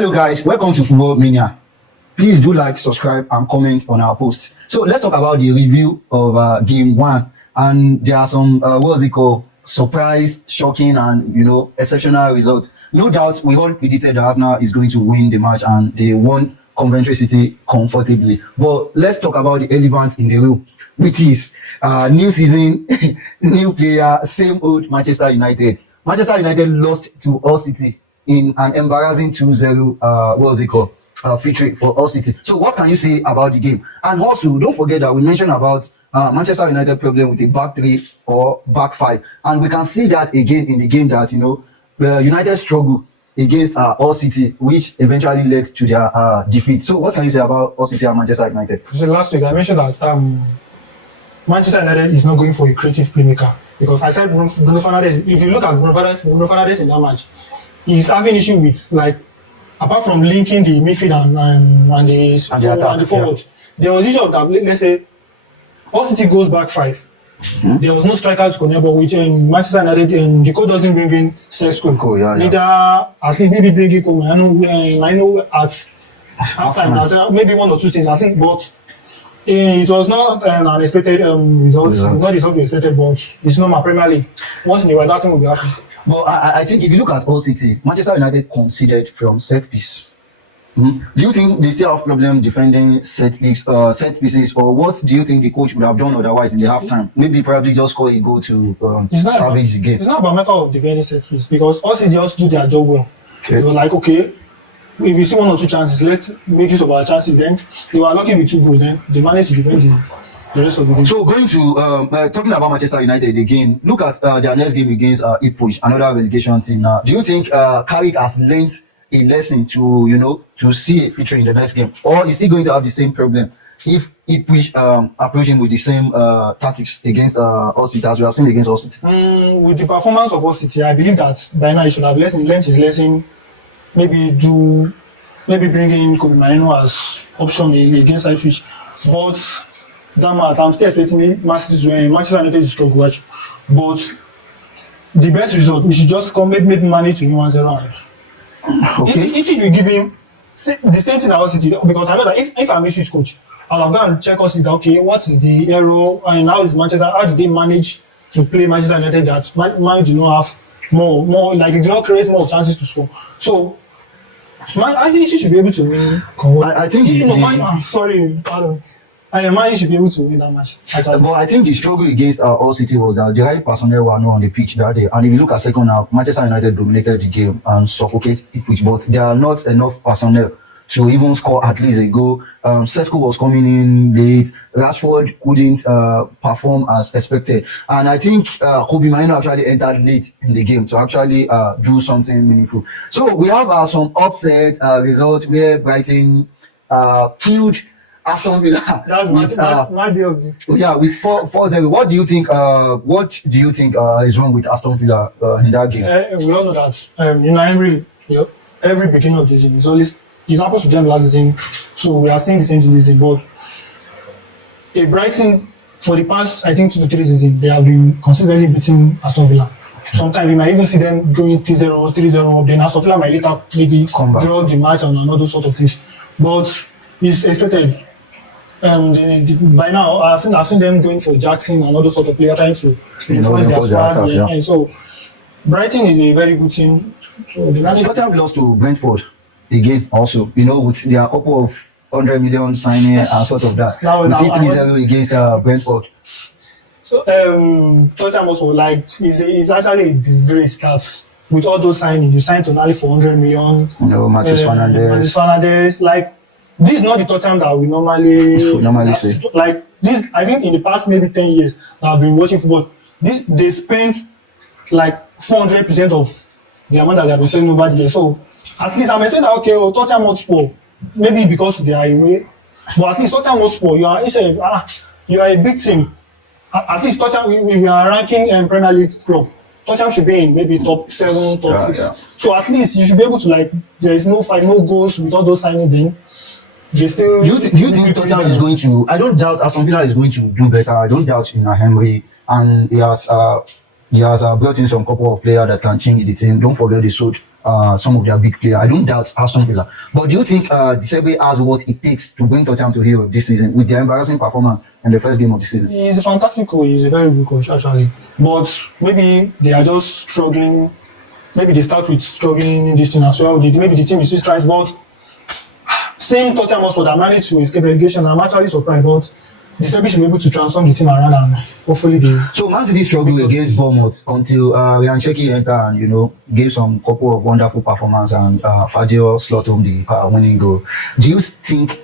Hello guys, welcome to Football Mania. Please do like, subscribe and comment on our posts. So let's talk about the review of game 1, and there are some surprise, shocking and exceptional results. No doubt we all predicted that Arsenal is going to win the match and they won Coventry City comfortably. But let's talk about the elephant in the room, which is new season, new player, same old Manchester United. Manchester United lost to Hull City in an embarrassing 2-0 victory for Hull City. So what can you say about the game? And also, don't forget that we mentioned about Manchester United problem with a back 3 or back 5, and we can see that again in the game that United struggle against Hull City, which eventually led to their defeat. So what can you say about Hull City and Manchester United? So last week I mentioned that Manchester United is not going for a creative playmaker, because I said Bruno Fernandes, if you look at Bruno Fernandes in that match, he's having issue with, like, apart from linking the midfield and the forward, there was issue of that. Let's say Hull City goes back 5. There was no strikers to connect, but with Manchester United, the coach doesn't bring in Sesko. Neither, at least maybe bring in I know at halftime, maybe 1 or 2 things at least, but it was not an unexpected result. Not the something expected, but it's not my Premier League. Once in a while, that thing will be happening. Well, I think if you look at Hull City, Manchester United conceded from set piece. Do you think they still have problem defending set pieces, or what do you think the coach would have done otherwise in the halftime? Maybe probably just score a goal to salvage the game. It's not about matter of defending set piece, because Hull City just do their job well. They were like, okay, if you see 1 or 2 chances, let's make use of our chances. Then they were lucky with 2 goals. Then they managed to defend the rest of the game. So going to talking about Manchester United again, look at their next game against Ipswich, another relegation team. Now, do you think Carrick has learned a lesson to see a feature in the next game, or is he going to have the same problem if Ipswich approach him with the same tactics against Hull City as we have seen against Hull City? With the performance of Hull City, I believe that by now he should have learned his lesson. Maybe bring in Kobe Mainoo as option against Ipswich, but that match, I'm still expecting Manchester United to struggle. But the best result, we should just maybe manage to win 1-0. Okay. If you give him the same thing at Hull City, because I know that if I'm a switch coach, I'll have gone and check us that, okay, what is the error and how did they manage to play Manchester United that Man do not have more like they do not create more chances to score. So I think he should be able to win. I think I'm sorry, pardon. Man should be able to win that match. But I think the struggle against Hull City was that the right personnel were not on the pitch that day. And if you look at second half, Manchester United dominated the game and suffocated Ipswich, but there are not enough personnel to even score at least a goal. Sesko was coming in late. Rashford couldn't perform as expected. And I think Kobe Mainoo actually entered late in the game to actually do something meaningful. So we have some upset results where Brighton killed Aston Villa. That's my deal. Yeah, with 4-0. What do you think? Is wrong with Aston Villa in that game? We all know that Emery, every beginning of the season it happens to them last season, so we are seeing the same thing this season. But Brighton, for the past 2 to 3 seasons, they have been consistently beating Aston Villa. Sometimes we might even see them going 3-0, 3-0, then Aston Villa might later maybe draw the match and all those sort of things. But it's expected. By now, I've seen them going for Jackson and all those sort of players trying to influence their squad. So Brighton is a very good team. So the time lost to Brentford again, also with their couple of 100 million signing and sort of that. We see 3-0 against Brentford. So Tottenham also it's actually a disgrace that with all those signings, you signed Tonali for 100 million. Matthews Fernandes, this is not the Tottenham that we normally see. Like this, I think in the past maybe 10 years that I've been watching football, they spent like 400% of the amount that they have been spending over the years. So at least I'm saying that Tottenham Hotspur, maybe because they are away, but at least Tottenham Hotspur, you are a big team. At least Tottenham, we are ranking Premier League club. Tottenham should be in maybe top 7, top 6. Yeah. So at least you should be able to there is no fight, no goals with all those signings then. Do you think Tottenham is going to? I don't doubt Aston Villa is going to do better. I don't doubt Emery, and he has brought in some couple of players that can change the team. Don't forget they sold some of their big players. I don't doubt Aston Villa. But do you think De Zerbi has what it takes to bring Tottenham to heel this season with their embarrassing performance in the first game of the season? He's a fantastic coach. He's a very good coach, actually. But maybe they are just struggling. Maybe they start with struggling in this team as well. Maybe the team is still trying, but same Tottenham Hotspur that managed to escape relegation. I'm actually surprised, but De Zerbi should be able to transform the team around and hopefully they... So Man City struggled against Bournemouth until Ryan Cherki entered and, you know, gave some couple of wonderful performance and Fabio slot home the winning goal. Do you think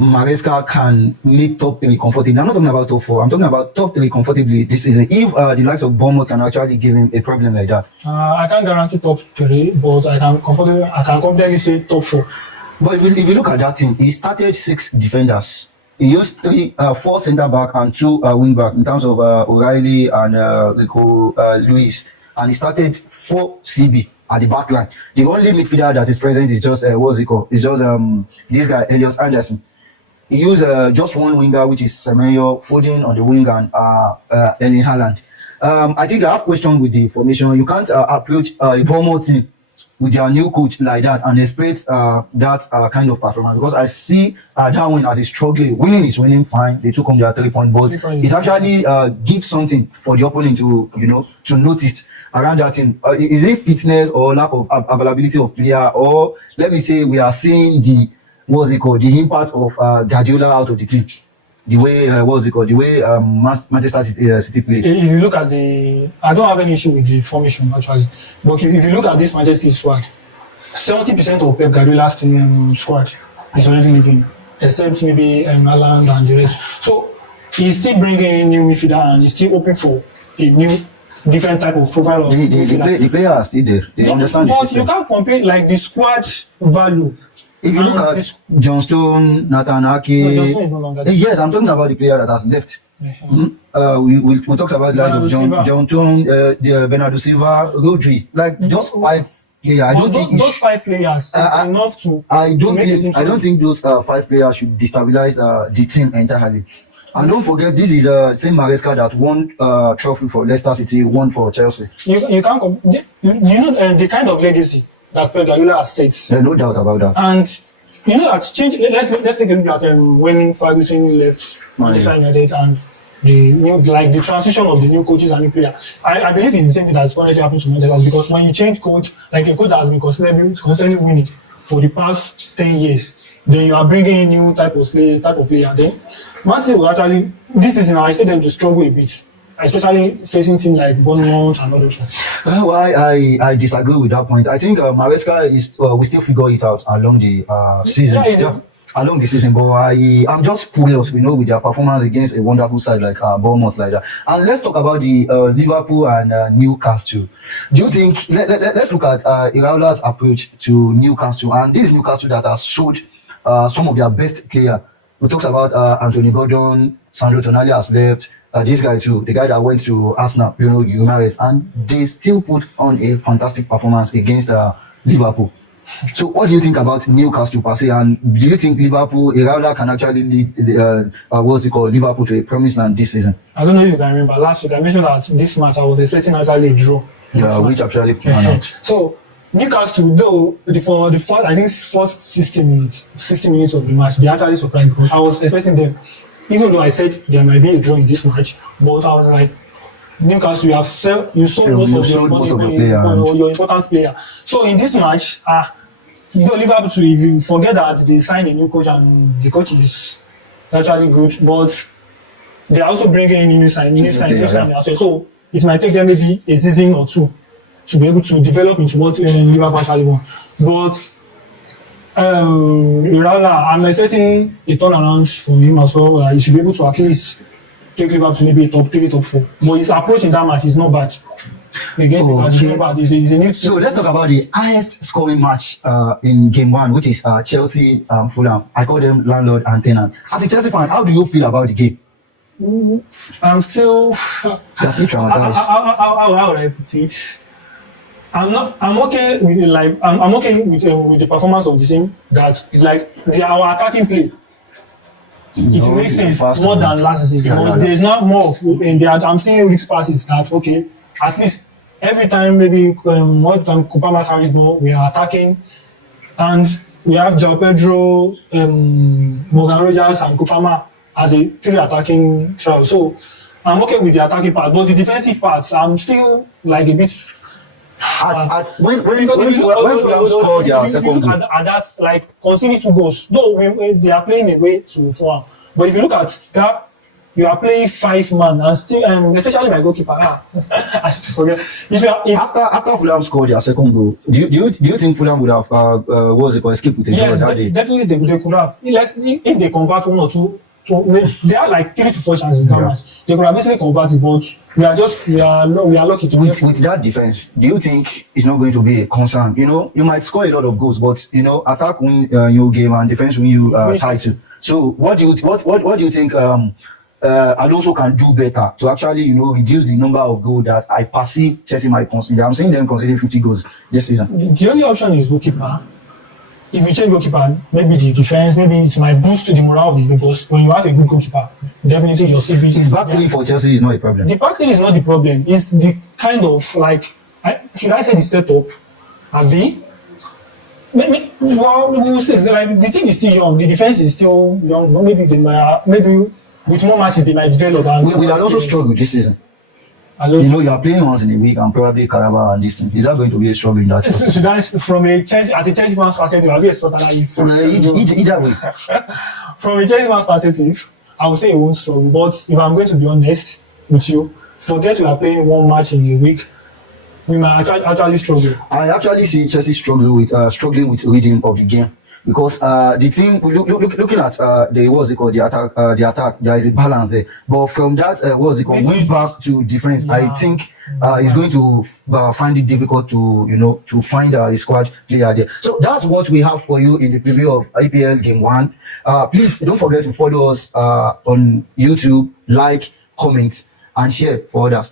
Maresca can make top 3 comfortably? I'm not talking about top 4. I'm talking about top 3 comfortably this season. If the likes of Bournemouth can actually give him a problem like that. I can't guarantee top 3, but I can confidently say top 4. But if you look at that team, he started 6 defenders. He used 4 centre back and 2 wing back in terms of O'Reilly and Rico Lewis, and he started 4 CB at the back line. The only midfielder that is present is just what's it called? It's just this guy Elliot Anderson. He used just 1 winger, which is Semenyo, Foden on the wing, and Erling Haaland. I think I have question with the formation. You can't approach a Bournemouth team with your new coach like that and expect that kind of performance, because I see Darwin as a struggling. Winning is winning fine. They took home their 3-point, but it actually gives something for the opponent to, you know, to notice around that team. Is it fitness or lack of availability of player, or let me say we are seeing the the impact of Guardiola out of the team? The way the way Manchester City played. If you look at I don't have any issue with the formation actually, but if you look at this Manchester squad, 70% of Pep Guardiola's team squad is already leaving, except maybe Haaland and the rest. So he's still bringing in new midfielder and he's still open for a new, different type of profile of midfielder. The players are still there. They understand the but system. you can't compare like the squad value. If you look at John Stone, Nathan Ake, no, John Stone is no longer there. Yes, I'm talking about the player that has left. We talked about like of John Stone, Bernardo Silva, Rodri, like just 5 players. I don't think those 5 players is enough to. I don't think those 5 players should destabilize the team entirely. And don't forget, this is same Maresca that won trophy for Leicester City, won for Chelsea. You can't. You know the kind of legacy that Pep Guardiola has set. There's no doubt about that. And you know that change. Let's take a look at when Ferguson left Manchester United and the new, like the transition of the new coaches and new players. I believe it's the same thing that's currently happening to Manchester, because when you change coach, like a coach that has been constantly winning for the past 10 years, then you are bringing in new type of player. Then Man City will actually, this season I expect them to struggle a bit, especially facing teams like Bournemouth and others. Well, I disagree with that point. I think Maresca will still figure it out along the season. Along the season, but I'm just curious, you know, with their performance against a wonderful side like Bournemouth like that. And let's talk about the Liverpool and Newcastle. Do you think, let's look at Iraola's approach to Newcastle, and this Newcastle that has showed some of their best players. We talked about Anthony Gordon, Sandro Tonali has left, this guy too, the guy that went to Arsenal, you know, Guimaraes, and they still put on a fantastic performance against Liverpool. So what do you think about Newcastle per se, and do you think Iraola can actually lead Liverpool to a promised land this season? I don't know if you can remember last week I mentioned that this match I was expecting actually a draw. Yeah, which actually panned out. So Newcastle, though, for the first, I think first 60 minutes of the match, they actually surprised, because I was expecting them, even though I said there might be a draw in this match, but I was like, Newcastle, you sold most of your important player. So in this match, Liverpool, if you forget that they signed a new coach and the coach is actually good, but they are also bringing in new sign. So it might take them maybe a season or 2 to be able to develop into what Liverpool actually want. But I'm expecting a turnaround from him as well. He should be able to at least take Liverpool to maybe top 3, top 4. But his approach in that match is not bad. So let's talk about the highest scoring match in game 1, which is Chelsea Fulham. I call them landlord and tenant. As a Chelsea fan, how do you feel about the game? I'm still traumatized. How would I put it? I'm okay with it, like I'm okay with the performance of the team, that like our attacking play. It makes sense more than last season, because there's not more of, and I'm seeing risk passes that, okay, at least every time maybe one time Kupama carries ball, we are attacking, and we have João Pedro, Morgan Rogers, and Kupama as a three attacking trio. So I'm okay with the attacking part, but the defensive parts, I'm still like a bit. When Fulham scored their second goal, at that, like conceding 2 goals, though they are playing away to Fulham, but if you look at that, you are playing 5 man and still, especially my goalkeeper. I should forget. After Fulham scored their second goal, do you think Fulham would have escaped with a draw that day? Definitely they could have. If they convert 1 or 2. There are like 3 to 4 chances in that match. They could have easily converted, but we are lucky to with that defense. Do you think it's not going to be a concern? You know, you might score a lot of goals, but you know, attack win your game and defense win you title. So what do you think Alonso can do better to actually, you know, reduce the number of goals that I perceive Chelsea might consider? I'm seeing them considering 50 goals this season. The only option is goalkeeper. If you change goalkeeper, maybe the defense, maybe it might boost the morale of the because when you have a good goalkeeper, definitely your CB. His back three for Chelsea is not a problem. The back three is not the problem. It's the kind of like, should I say the setup? Abi? Maybe, well, we will say like the team is still young. The defense is still young. Maybe they might, maybe with more matches they might develop. And we are also struggle this season. You know, you are playing once in a week and probably Carabao and this thing. Is that going to be a struggle in that? So that's from a Chelsea, as a Chelsea fan's perspective, I'll be expecting that is either way. From a Chelsea fan's perspective, I would say it won't struggle. But if I'm going to be honest with you, forget we are playing 1 match in a week. We might actually struggle. I actually see Chelsea struggling with reading of the game. Because the team looking at the attack, there is a balance there. But from that wing back to defense, yeah. I think he's going to find it difficult to find a squad player there. So that's what we have for you in the preview of IPL Game 1. Please don't forget to follow us on YouTube, like, comment, and share for others.